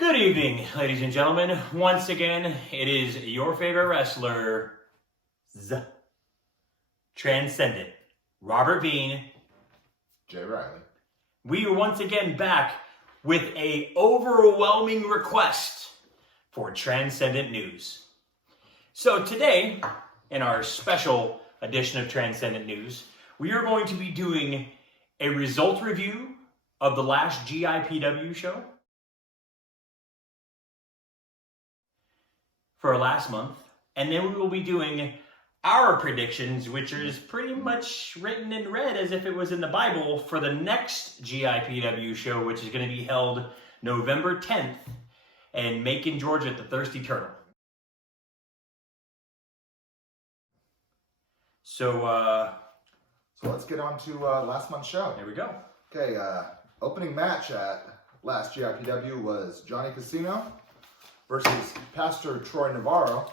Good evening, ladies and gentlemen. Once again, it is your favorite wrestler, Transcendent, Robert Bean, Jay Riley. We are once again back with a overwhelming request for Transcendent news. So today, in our special edition of Transcendent News, we are going to be doing a result review of the last GIPW show for last month, and then we will be doing our predictions, which is pretty much written in red as if it was in the Bible, for the next GIPW show, which is going to be held November 10th in Macon, Georgia at the Thirsty Turtle. So let's get on to last month's show. Here we go. Okay, opening match at last GIPW was Johnny Casino versus Pastor Troy Navarro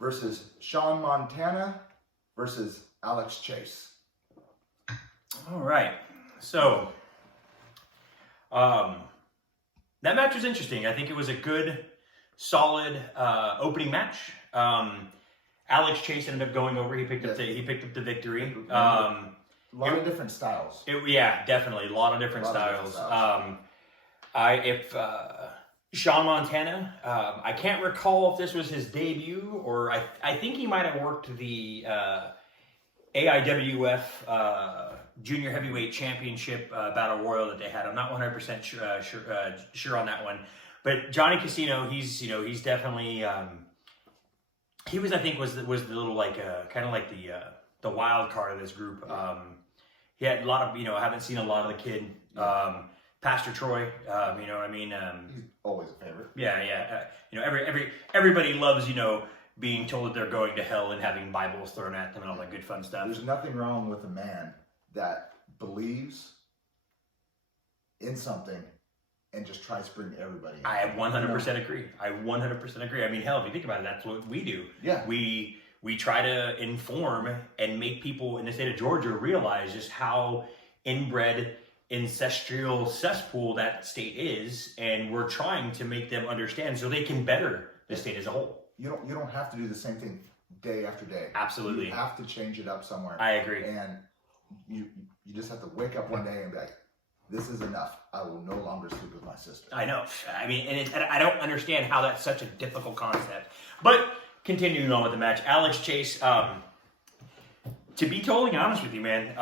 versus Sean Montana versus Alex Chase. All right. So that match was interesting. I think it was a good, solid opening match. Alex Chase ended up going over. He picked up the victory. A lot of different styles. Yeah, definitely a lot of different styles. Sean Montana, I can't recall if this was his debut, or I think he might have worked the AIWF Junior Heavyweight Championship Battle Royal that they had. I'm not 100% sure on that one. But Johnny Casino, he's definitely he was, I think, was the little kind of like the wild card of this group. He had a lot of, I haven't seen a lot of the kid. Pastor Troy, you know what I mean? He's always a favorite. Yeah. Everybody loves, being told that they're going to hell and having Bibles thrown at them and all that good fun stuff. There's nothing wrong with a man that believes in something and just tries to bring everybody in. I 100% agree. I 100% agree. I mean, hell, if you think about it, that's what we do. Yeah. We try to inform and make people in the state of Georgia realize just how inbred, ancestral cesspool that state is, and we're trying to make them understand so they can better the state as a whole. You don't have to do the same thing day after day. Absolutely. You have to change it up somewhere. I agree. And you just have to wake up one day and be like, this is enough. I will no longer sleep with my sister. I know. I mean, and I don't understand how that's such a difficult concept. But continuing on with the match, Alex Chase, to be totally honest with you, man,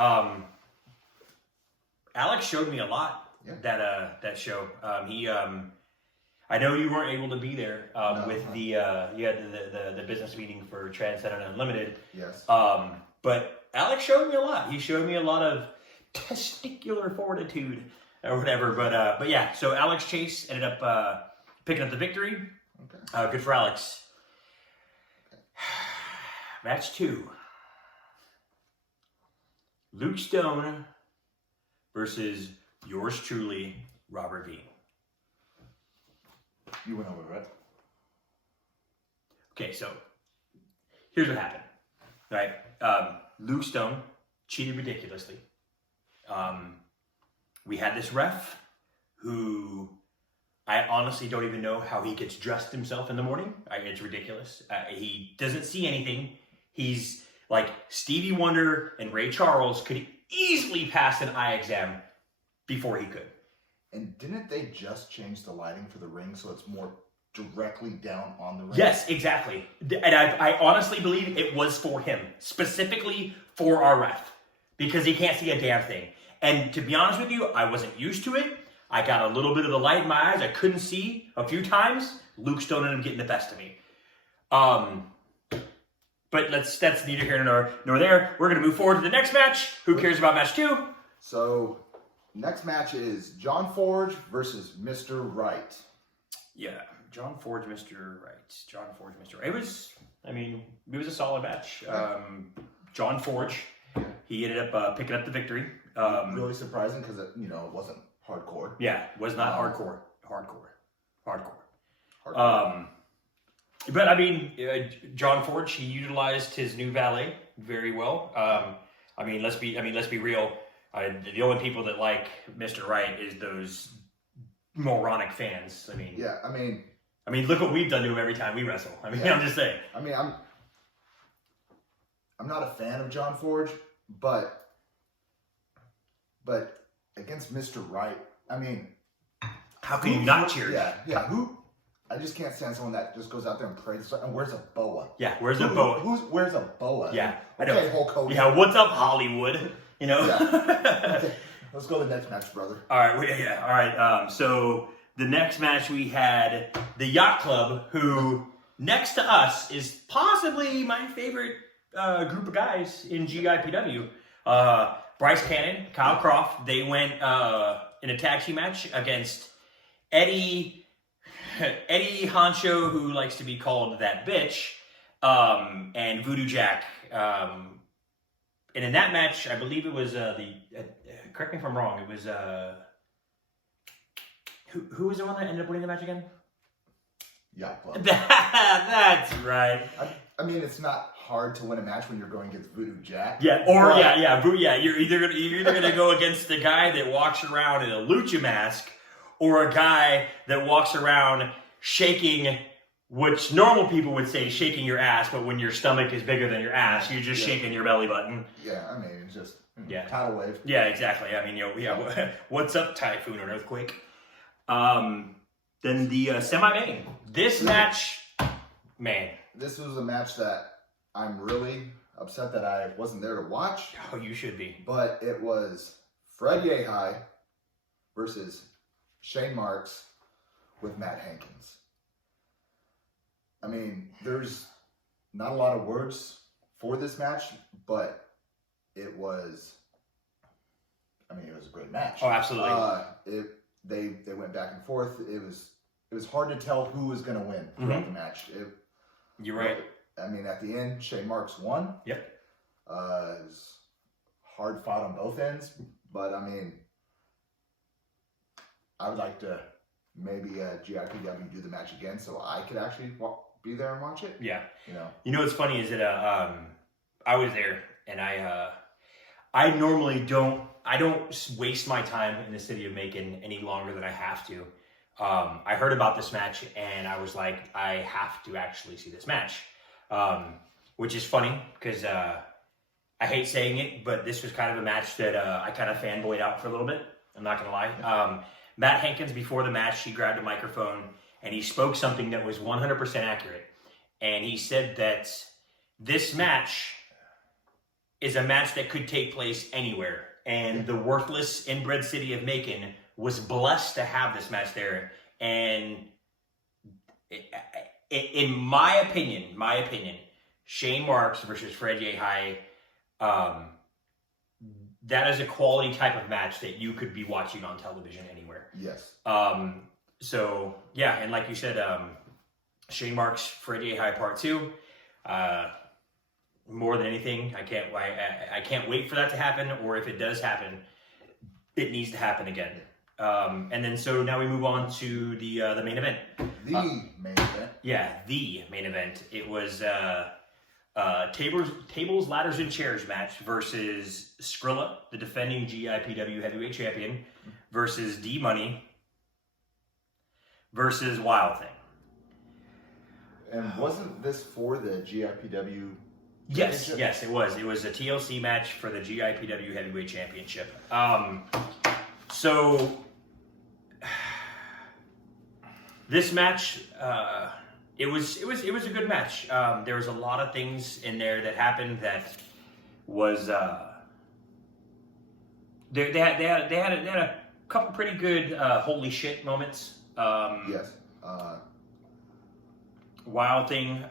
Alex showed me a lot that show. I know you weren't able to be there with you had the business meeting for Transcendent Unlimited. Yes. But Alex showed me a lot. He showed me a lot of testicular fortitude or whatever. But yeah. So Alex Chase ended up picking up the victory. Okay. Good for Alex. Match 2. Luke Stone versus yours truly, Robert Bean. You went over, right? Okay, so here's what happened. Right, Luke Stone cheated ridiculously. We had this ref who I honestly don't even know how he gets dressed himself in the morning. It's ridiculous. He doesn't see anything. He's like Stevie Wonder and Ray Charles could easily pass an eye exam before he could. And didn't they just change the lighting for the ring so it's more directly down on the ring? Yes, exactly. And I honestly believe it was for him, specifically for our ref, because he can't see a damn thing. And to be honest with you, I wasn't used to it. I got a little bit of the light in my eyes. I couldn't see a few times. Luke Stone ended up getting the best of me. But that's neither here nor there. We're going to move forward to the next match. Who cares about match 2? So, next match is John Forge versus Mr. Right. Yeah, John Forge, Mr. Right. It was a solid match. John Forge, he ended up picking up the victory. Really surprising because it wasn't hardcore. Yeah, it was not hardcore. But I mean, John Forge, he utilized his new valet very well. Let's be real. The only people that like Mr. Right is those moronic fans. I mean, Yeah, I mean, look what we've done to him every time we wrestle. I mean, Yeah. I'm just saying. I mean, I'm not a fan of John Forge, but against Mr. Right, I mean, How can you not cheer? Yeah. Who? I just can't stand someone that just goes out there and prays and wears a boa. Yeah, where's a boa? Who wears a boa? Yeah, I Okay, know. Hulk Hogan. Yeah, what's up, Hollywood? You know. Yeah. Okay, let's go to the next match, brother. All right, all right. So the next match we had the Yacht Club, who next to us is possibly my favorite group of guys in GIPW. Bryce Cannon, Kyle Croft. They went in a tag team match against Eddie Honcho, who likes to be called that bitch, and Voodoo Jack. And in that match, I believe it was correct me if I'm wrong. It was who was the one that ended up winning the match again? Yacht Club. That's right. I mean, it's not hard to win a match when you're going against Voodoo Jack. Yeah, or you're either gonna go against the guy that walks around in a lucha mask, or a guy that walks around shaking, which normal people would say shaking your ass, but when your stomach is bigger than your ass, you're just shaking your belly button. Yeah, I mean, it's just tidal wave. Yeah, exactly. I mean, what's up, Typhoon or Earthquake? Then the semi-main. This match, man. This was a match that I'm really upset that I wasn't there to watch. Oh, you should be. But it was Fred Yehai versus Shane Marks with Matt Hankins. I mean, there's not a lot of words for this match, but it was a great match. Oh, absolutely. They went back and forth. It was hard to tell who was going to win throughout the match. You're right. I mean, at the end, Shane Marks won. Yep. It was hard fought on both ends, but I mean, I would like to maybe GIPW do the match again so I could actually be there and watch it. Yeah. You know what's funny is that I was there, and I normally don't waste my time in the city of Macon any longer than I have to. I heard about this match, and I was like, I have to actually see this match, which is funny because I hate saying it, but this was kind of a match that I kind of fanboyed out for a little bit. I'm not going to lie. Matt Hankins, before the match, he grabbed a microphone, and he spoke something that was 100% accurate. And he said that this match is a match that could take place anywhere. And the worthless inbred city of Macon was blessed to have this match there. And in my opinion, Shane Marks versus Fred Yehai, that is a quality type of match that you could be watching on television anywhere. Yes. So yeah, and like you said, Shane Marks, Fred Yehai Part 2. More than anything, I can't wait for that to happen, or if it does happen, it needs to happen again. And then so now we move on to the main event. The main event. Yeah, the main event. It was tables, ladders, and chairs match versus Skrilla, the defending GIPW heavyweight champion, versus D Money versus Wild Thing. And wasn't this for the GIPW? Yes, it was. It was a TLC match for the GIPW Heavyweight Championship. So this match, it was a good match. There was a lot of things in there that happened that was they had a couple pretty good holy shit moments. Yes. Wild Thing,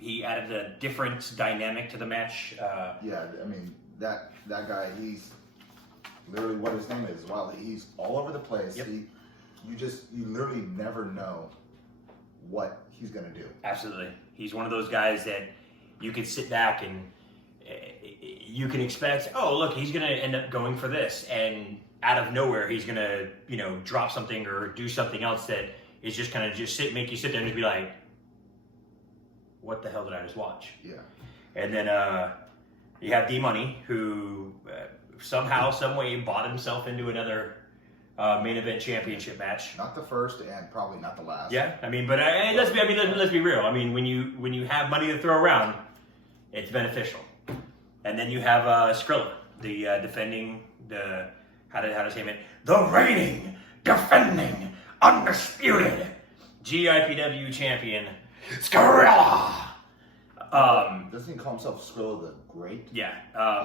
he added a different dynamic to the match. Yeah, I mean that guy, he's literally what his name is. Wild. He's all over the place. Yep. You literally never know what he's gonna do. Absolutely, he's one of those guys that you can sit back and you can expect. Oh, look, he's gonna end up going for this, and out of nowhere, he's gonna drop something or do something else that is just kind of make you sit there and just be like, what the hell did I just watch? Yeah. And then you have D Money, who somehow, some way bought himself into another main event championship match. Not the first and probably not the last. Yeah, I mean, but let's be real. I mean, when you have money to throw around, it's beneficial. And then you have Skrilla, the defending the how to say it, the reigning, defending, undisputed GIPW champion, Skrilla. Doesn't he call himself Skrilla the Great? Yeah,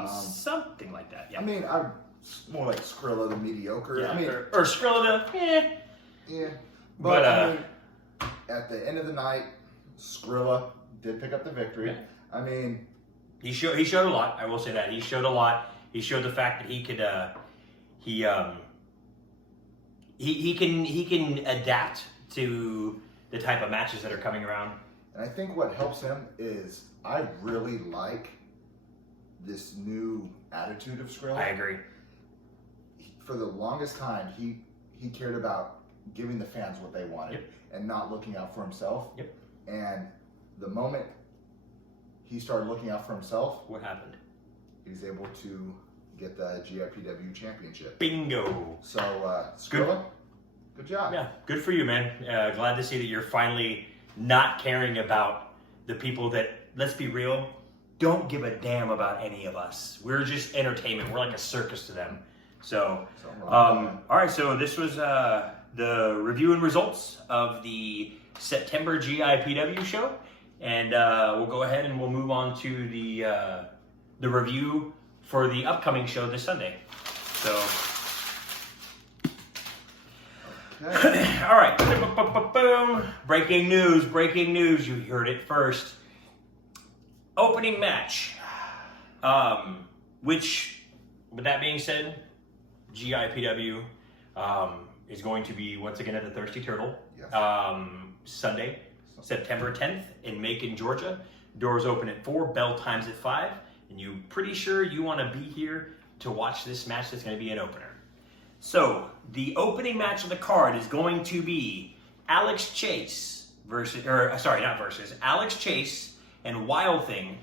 something like that. Yeah. I mean, I'm more like Skrilla the Mediocre. Yeah, I mean, or Skrilla the yeah. But, I mean, at the end of the night, Skrilla did pick up the victory. Yeah. I mean, he showed a lot. I will say that he showed a lot. He showed the fact that he could he can adapt to the type of matches that are coming around. and I think what helps him is I really like this new attitude of Skrilla. I agree. For the longest time, he cared about giving the fans what they wanted and not looking out for himself. Yep. And the moment he started looking out for himself, What happened? he was able to get the GIPW championship. Bingo. So, Skrilla, good job. Yeah, good for you, man. Glad to see that you're finally not caring about the people that, let's be real, don't give a damn about any of us. We're just entertainment. We're like a circus to them. So, all right. So this was the review and results of the September GIPW show, and we'll go ahead and we'll move on to the review for the upcoming show this Sunday. So. Okay. All right. Boom. Breaking news. You heard it first. Opening match. Which, with that being said, GIPW is going to be once again at the Thirsty Turtle. Yes. Sunday, September 10th in Macon, Georgia. Doors open at 4, bell times at 5. And you're pretty sure you want to be here to watch this match that's going to be an opener. So, the opening match of the card is going to be Alex Chase Alex Chase and Wild Thing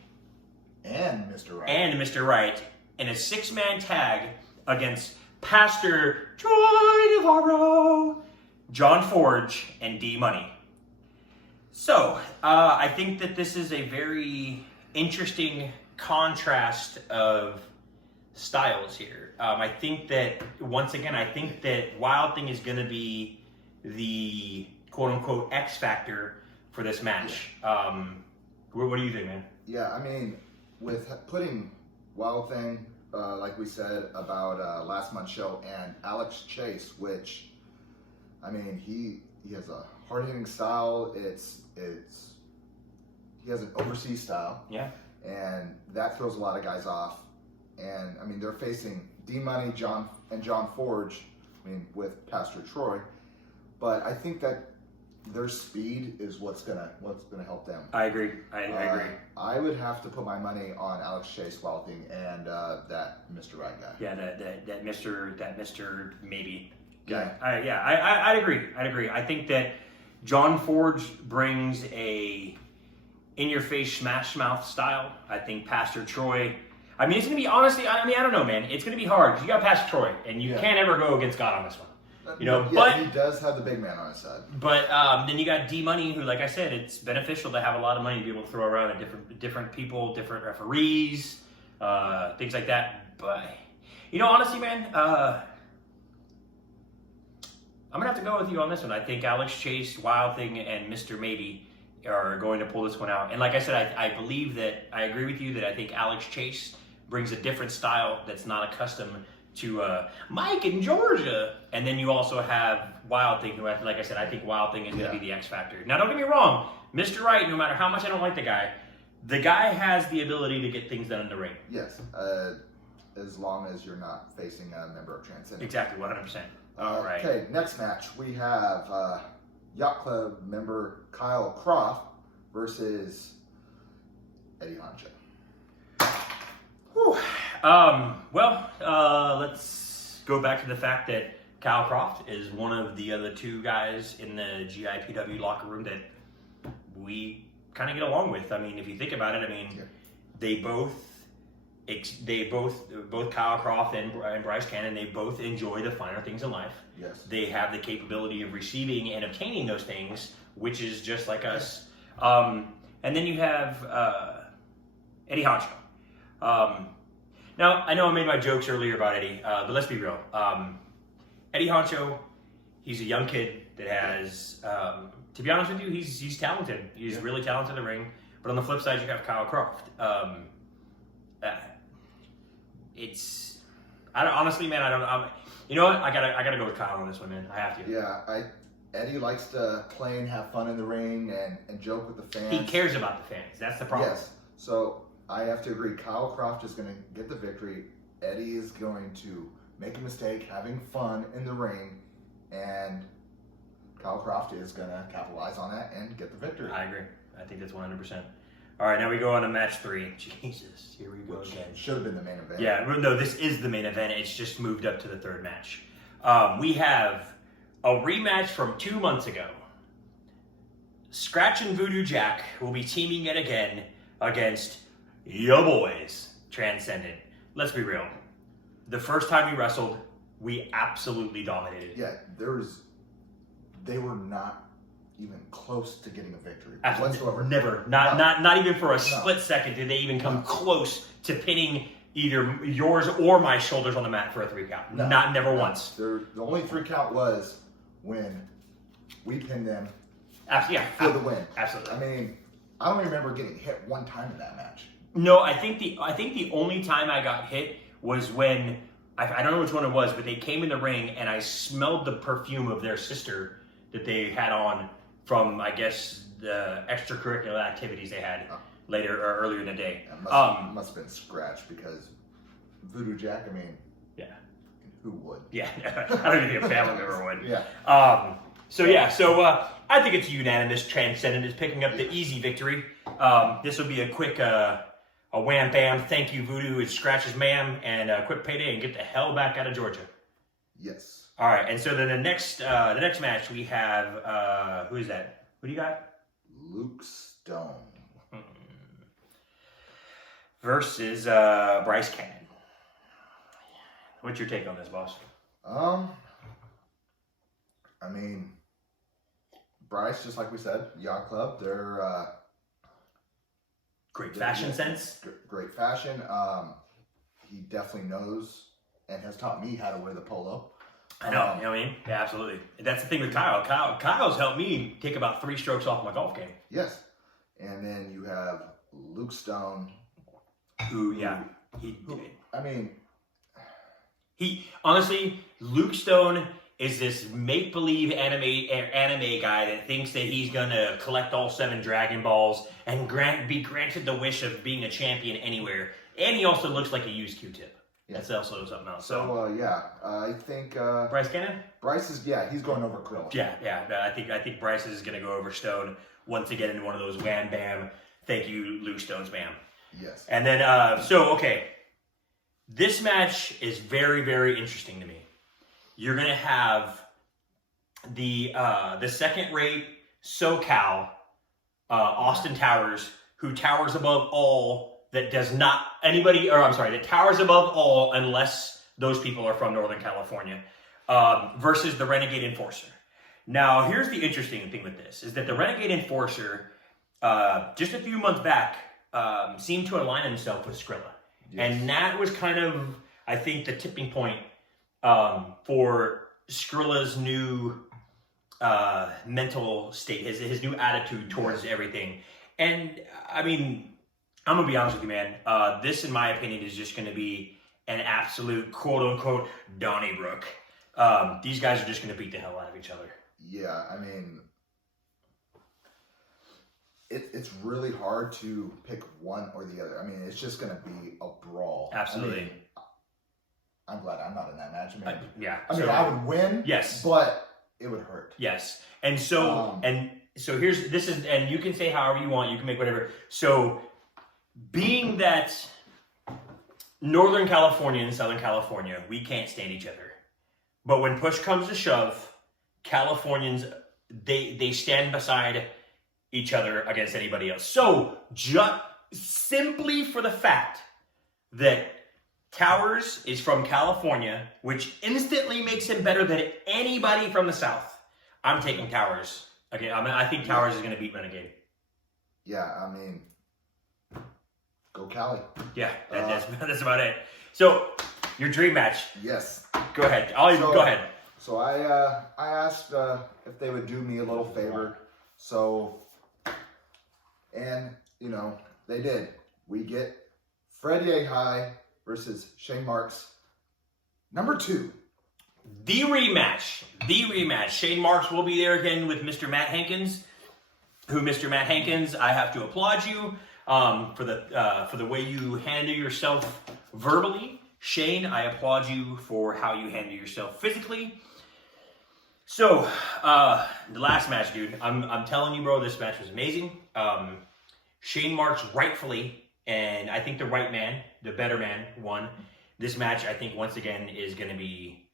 And Mr. Right. and Mr. Right in a 6-man tag against Pastor Troy Navarro, John Forge, and D Money. So, I think that this is a very interesting contrast of styles here. I think that, once again, Wild Thing is going to be the quote-unquote X factor for this match. What do you think, man? Yeah, I mean, with putting Wild Thing, like we said about last month's show, and Alex Chase, which, I mean, he has a hard-hitting style. He has an overseas style. Yeah. And that throws a lot of guys off. And, I mean, they're facing D-Money, John Forge, I mean, with Pastor Troy. But I think that their speed is what's gonna help them. I agree. I agree. I would have to put my money on Alex Chase, Wild Thing, and that Mr. Right guy. Yeah, that Mr. Maybe guy. Yeah. I'd agree. I think that John Forge brings a in-your-face smash mouth style. I think Pastor Troy. I mean, it's gonna be honestly. I mean, I don't know, man. It's gonna be hard because you got Pastor Troy, and you can't ever go against God on this one. You know, but he does have the big man on his side. But then you got D Money, who, like I said, it's beneficial to have a lot of money to be able to throw around at different people, different referees, things like that. But honestly, man, I'm gonna have to go with you on this one. I think Alex Chase, Wild Thing, and Mr. Maybe are going to pull this one out. And like I said, I believe that I agree with you that I think Alex Chase brings a different style that's not accustomed to Mike in Georgia. And then you also have Wild Thing, who, like I said, I think Wild Thing is going to be the X factor. Now, don't get me wrong, Mr. Right, no matter how much I don't like the guy has the ability to get things done in the ring. Yes, as long as you're not facing a member of Transcendent. Exactly, 100%. All right. Okay, next match we have Yacht Club member Kyle Croft versus Eddie Hancho. Let's go back to the fact that Kyle Croft is one of the other two guys in the GIPW locker room that we kind of get along with. I mean, if you think about it, they both they both Kyle Croft and Bryce Cannon, they both enjoy the finer things in life. Yes. They have the capability of receiving and obtaining those things, which is just like us. And then you have Eddie Honcho. Now, I know I made my jokes earlier about Eddie, but let's be real. Eddie Honcho, he's a young kid that has, to be honest with you, he's talented. He's really talented in the ring. But on the flip side, you have Kyle Croft. Honestly, man, I don't. You know what? I gotta go with Kyle on this one, man. I have to. Yeah, Eddie likes to play and have fun in the ring and joke with the fans. He cares about the fans. That's the problem. Yes. So I have to agree. Kyle Croft is going to get the victory. Eddie is going to make a mistake, having fun in the ring, and Kyle Croft is going to capitalize on that and get the victory. I agree. I think that's 100%. All right, now we go on to match 3. Jesus, here we go again. Should have been the main event. Yeah, no, this is the main event. It's just moved up to the 3rd match. We have a rematch from 2 months ago. Scratch and Voodoo Jack will be teaming yet again against ya boys, Transcendent. Let's be real. The first time we wrestled, we absolutely dominated. Yeah, they were not even close to getting a victory whatsoever. Never. Not even for a split second did they even come close to pinning either yours or my shoulders on the mat for a 3 count. Never once. The only 3 count was when we pinned them for the win. Absolutely. I mean, I don't remember getting hit one time in that match. No, I think the only time I got hit was when I don't know which one it was, but they came in the ring and I smelled the perfume of their sister that they had on from, I guess, the extracurricular activities they had later or earlier in the day. It must have been Scratch because Voodoo Jack, I mean, yeah, who would? Yeah, I don't even think a family member would. Yeah. So I think it's unanimous. Transcendent is picking up the easy victory. This will be a quick a wham bam. Thank you, Voodoo. It's Scratch's ma'am, and a quick payday and get the hell back out of Georgia. Yes. All right, and so then the next match we have who is that? Who do you got? Luke Stone versus Bryce Cannon. What's your take on this, boss? I mean, Bryce, just like we said, Yacht Club, they're great fashion sense. Great fashion. He definitely knows and has taught me how to wear the polo. I know, you know what I mean? Yeah, absolutely. That's the thing with Kyle. Kyle's helped me take about 3 strokes off my golf game. Yes. And then you have Luke Stone. Honestly, Luke Stone is this make-believe anime guy that thinks that he's gonna collect all 7 Dragon Balls and be granted the wish of being a champion anywhere. And he also looks like a used Q-tip. Yeah. That's also something else. So I think Bryce Cannon? Bryce is he's going over Krill. Yeah. I think Bryce is gonna go over Stone once again into one of those wham bam. Thank you, Luke Stone's ma'am. Yes. And then this match is very, very interesting to me. You're gonna have the second-rate SoCal Austin Towers, who towers above all. That towers above all unless those people are from Northern California, versus the Renegade Enforcer. Now, here's the interesting thing with this, is that the Renegade Enforcer, just a few months back, seemed to align himself with Skrilla. Yes. And that was kind of, I think, the tipping point for Skrilla's new mental state, his new attitude towards everything. And, I mean, I'm going to be honest with you, man. This, in my opinion, is just going to be an absolute quote-unquote Donnybrook. These guys are just going to beat the hell out of each other. Yeah, I mean, it's really hard to pick one or the other. I mean, it's just going to be a brawl. Absolutely. I mean, I'm glad I'm not in that match. I I would win. Yes. But it would hurt. Yes. And so, and you can say however you want. You can make whatever. So, being that Northern California and Southern California, we can't stand each other. But when push comes to shove, Californians, they stand beside each other against anybody else. So, just simply for the fact that Towers is from California, which instantly makes him better than anybody from the South. I'm taking Towers. Okay, I think Towers is going to beat Renegade. Yeah, I mean, go Cali. Yeah, that's about it. So, your dream match. Yes. Go ahead. Go ahead. So I asked if they would do me a little favor. So, and they did. We get Fred Yehi versus Shane Marks, number 2. The rematch. Shane Marks will be there again with Mr. Matt Hankins. Mr. Matt Hankins, I have to applaud you for the way you handle yourself verbally. Shane, I applaud you for how you handle yourself physically. So, the last match, dude, I'm telling you, bro, this match was amazing. Shane Marks rightfully, and I think the right man, the better man, won. This match, I think, once again, is going to be...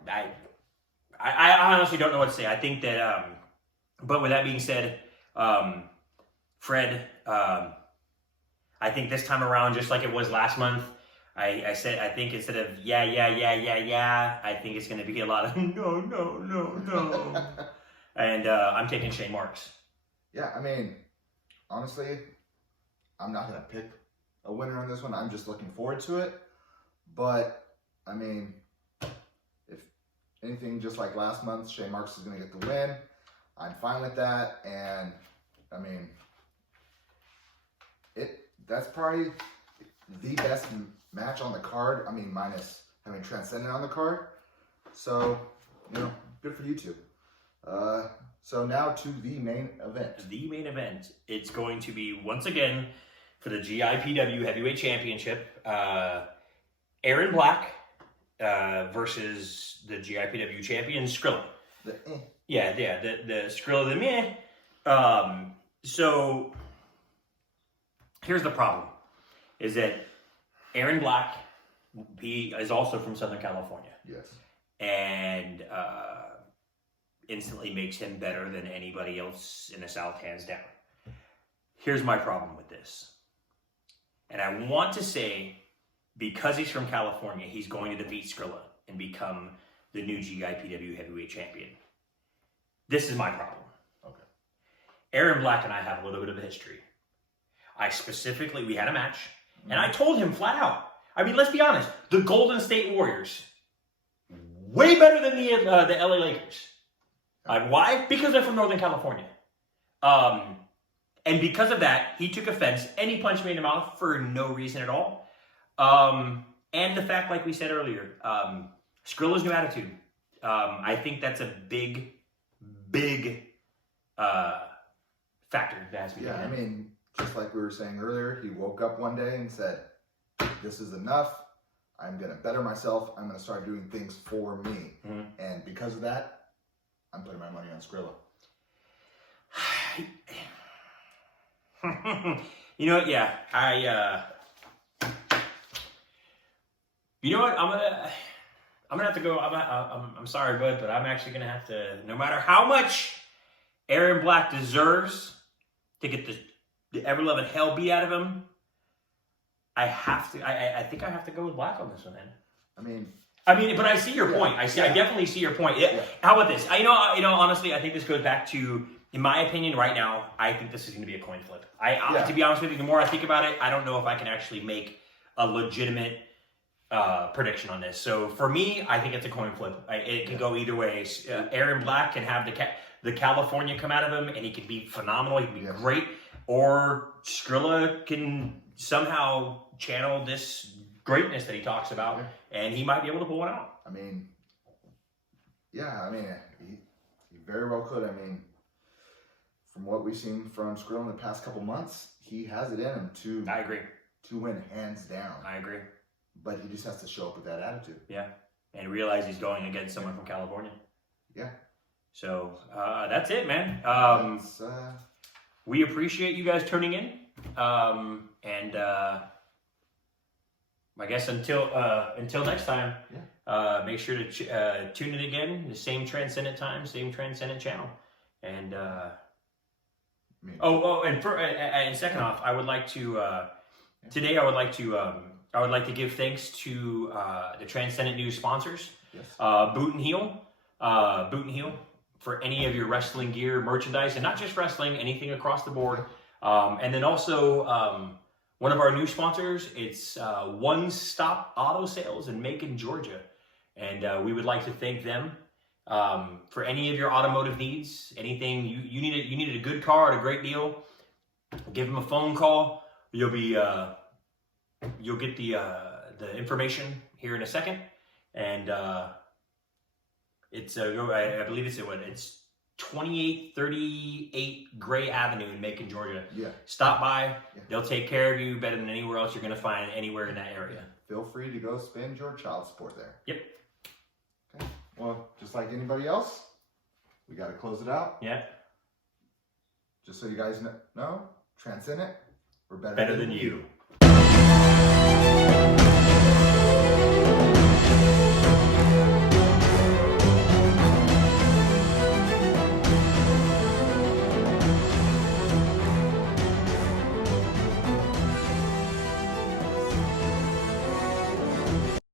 I honestly don't know what to say. I think that... but with that being said, Fred, I think this time around, just like it was last month, I said, I think instead of yeah, I think it's going to be a lot of no. And I'm taking Shane Marks. Yeah, I mean, honestly, I'm not going to pick a winner on this one. I'm just looking forward to it. But, I mean, if anything, just like last month, Shane Marks is going to get the win. I'm fine with that. And, I mean, that's probably the best match on the card. I mean, minus having Transcendent on the card. So, good for you two. So now to the main event. The main event. It's going to be, once again, for the GIPW Heavyweight Championship, Aaron Black versus the GIPW champion, Skrilla. The Skrilla, the meh. So, here's the problem, is that Aaron Black, he is also from Southern California. Yes. And instantly makes him better than anybody else in the South, hands down. Here's my problem with this. And I want to say, because he's from California, he's going to defeat Skrilla and become the new GIPW Heavyweight Champion. This is my problem. Okay. Aaron Black and I have a little bit of a history. We had a match, and I told him flat out, I mean, let's be honest, the Golden State Warriors, way better than the LA Lakers. Why? Because they're from Northern California. And because of that, he took offense, and he punched me in the mouth for no reason at all. And the fact, like we said earlier, Skrilla's new attitude. I think that's a big factor that has to be I mean, just like we were saying earlier, he woke up one day and said, this is enough. I'm going to better myself. I'm going to start doing things for me. Mm-hmm. And because of that, I'm putting my money on Skrilla. You know what? Yeah, you know what? I'm gonna have to go. I'm sorry, bud, but I'm actually gonna have to. No matter how much Aaron Black deserves to get the ever-loving hell beat out of him, I have to. I think I have to go with Black on this one, then. I mean, but I see your point. I definitely see your point. Yeah. How about this? Honestly, I think this goes back to, in my opinion, right now, I think this is going to be a coin flip. To be honest with you, the more I think about it, I don't know if I can actually make a legitimate prediction on this. So for me, I think it's a coin flip. It can go either way. Aaron Black can have the California come out of him, and he can be phenomenal. He can be great. Or Skrilla can somehow channel this greatness that he talks about, and he might be able to pull one out. He very well could. From what we've seen from Skrilla in the past couple months, he has it in him to. I agree. To win hands down. I agree. But he just has to show up with that attitude. Yeah, and realize he's going against someone from California. Yeah. So that's it, man. We appreciate you guys tuning in, and I guess until next time, make sure to tune in again. The same Transcendent time, same Transcendent channel, and and second off, I would like to Today, I would like to give thanks to the Transcendent new sponsors, Yes. Boot and Heel, for any of your wrestling gear merchandise, and not just wrestling, anything across the board. And then also one of our new sponsors, it's One Stop Auto Sales in Macon, Georgia, and we would like to thank them for any of your automotive needs. Anything you needed a good car at a great deal, give them a phone call. You'll get the information here in a second, and it's I believe it's 2838 Gray Avenue in Macon, Georgia. Yeah. Stop by. Yeah. They'll take care of you better than anywhere else you're going to find anywhere in that area. Feel free to go spend your child support there. Yep. Okay. Well, just like anybody else, we got to close it out. Yeah. Just so you guys know, Transcendent, we're Better than you.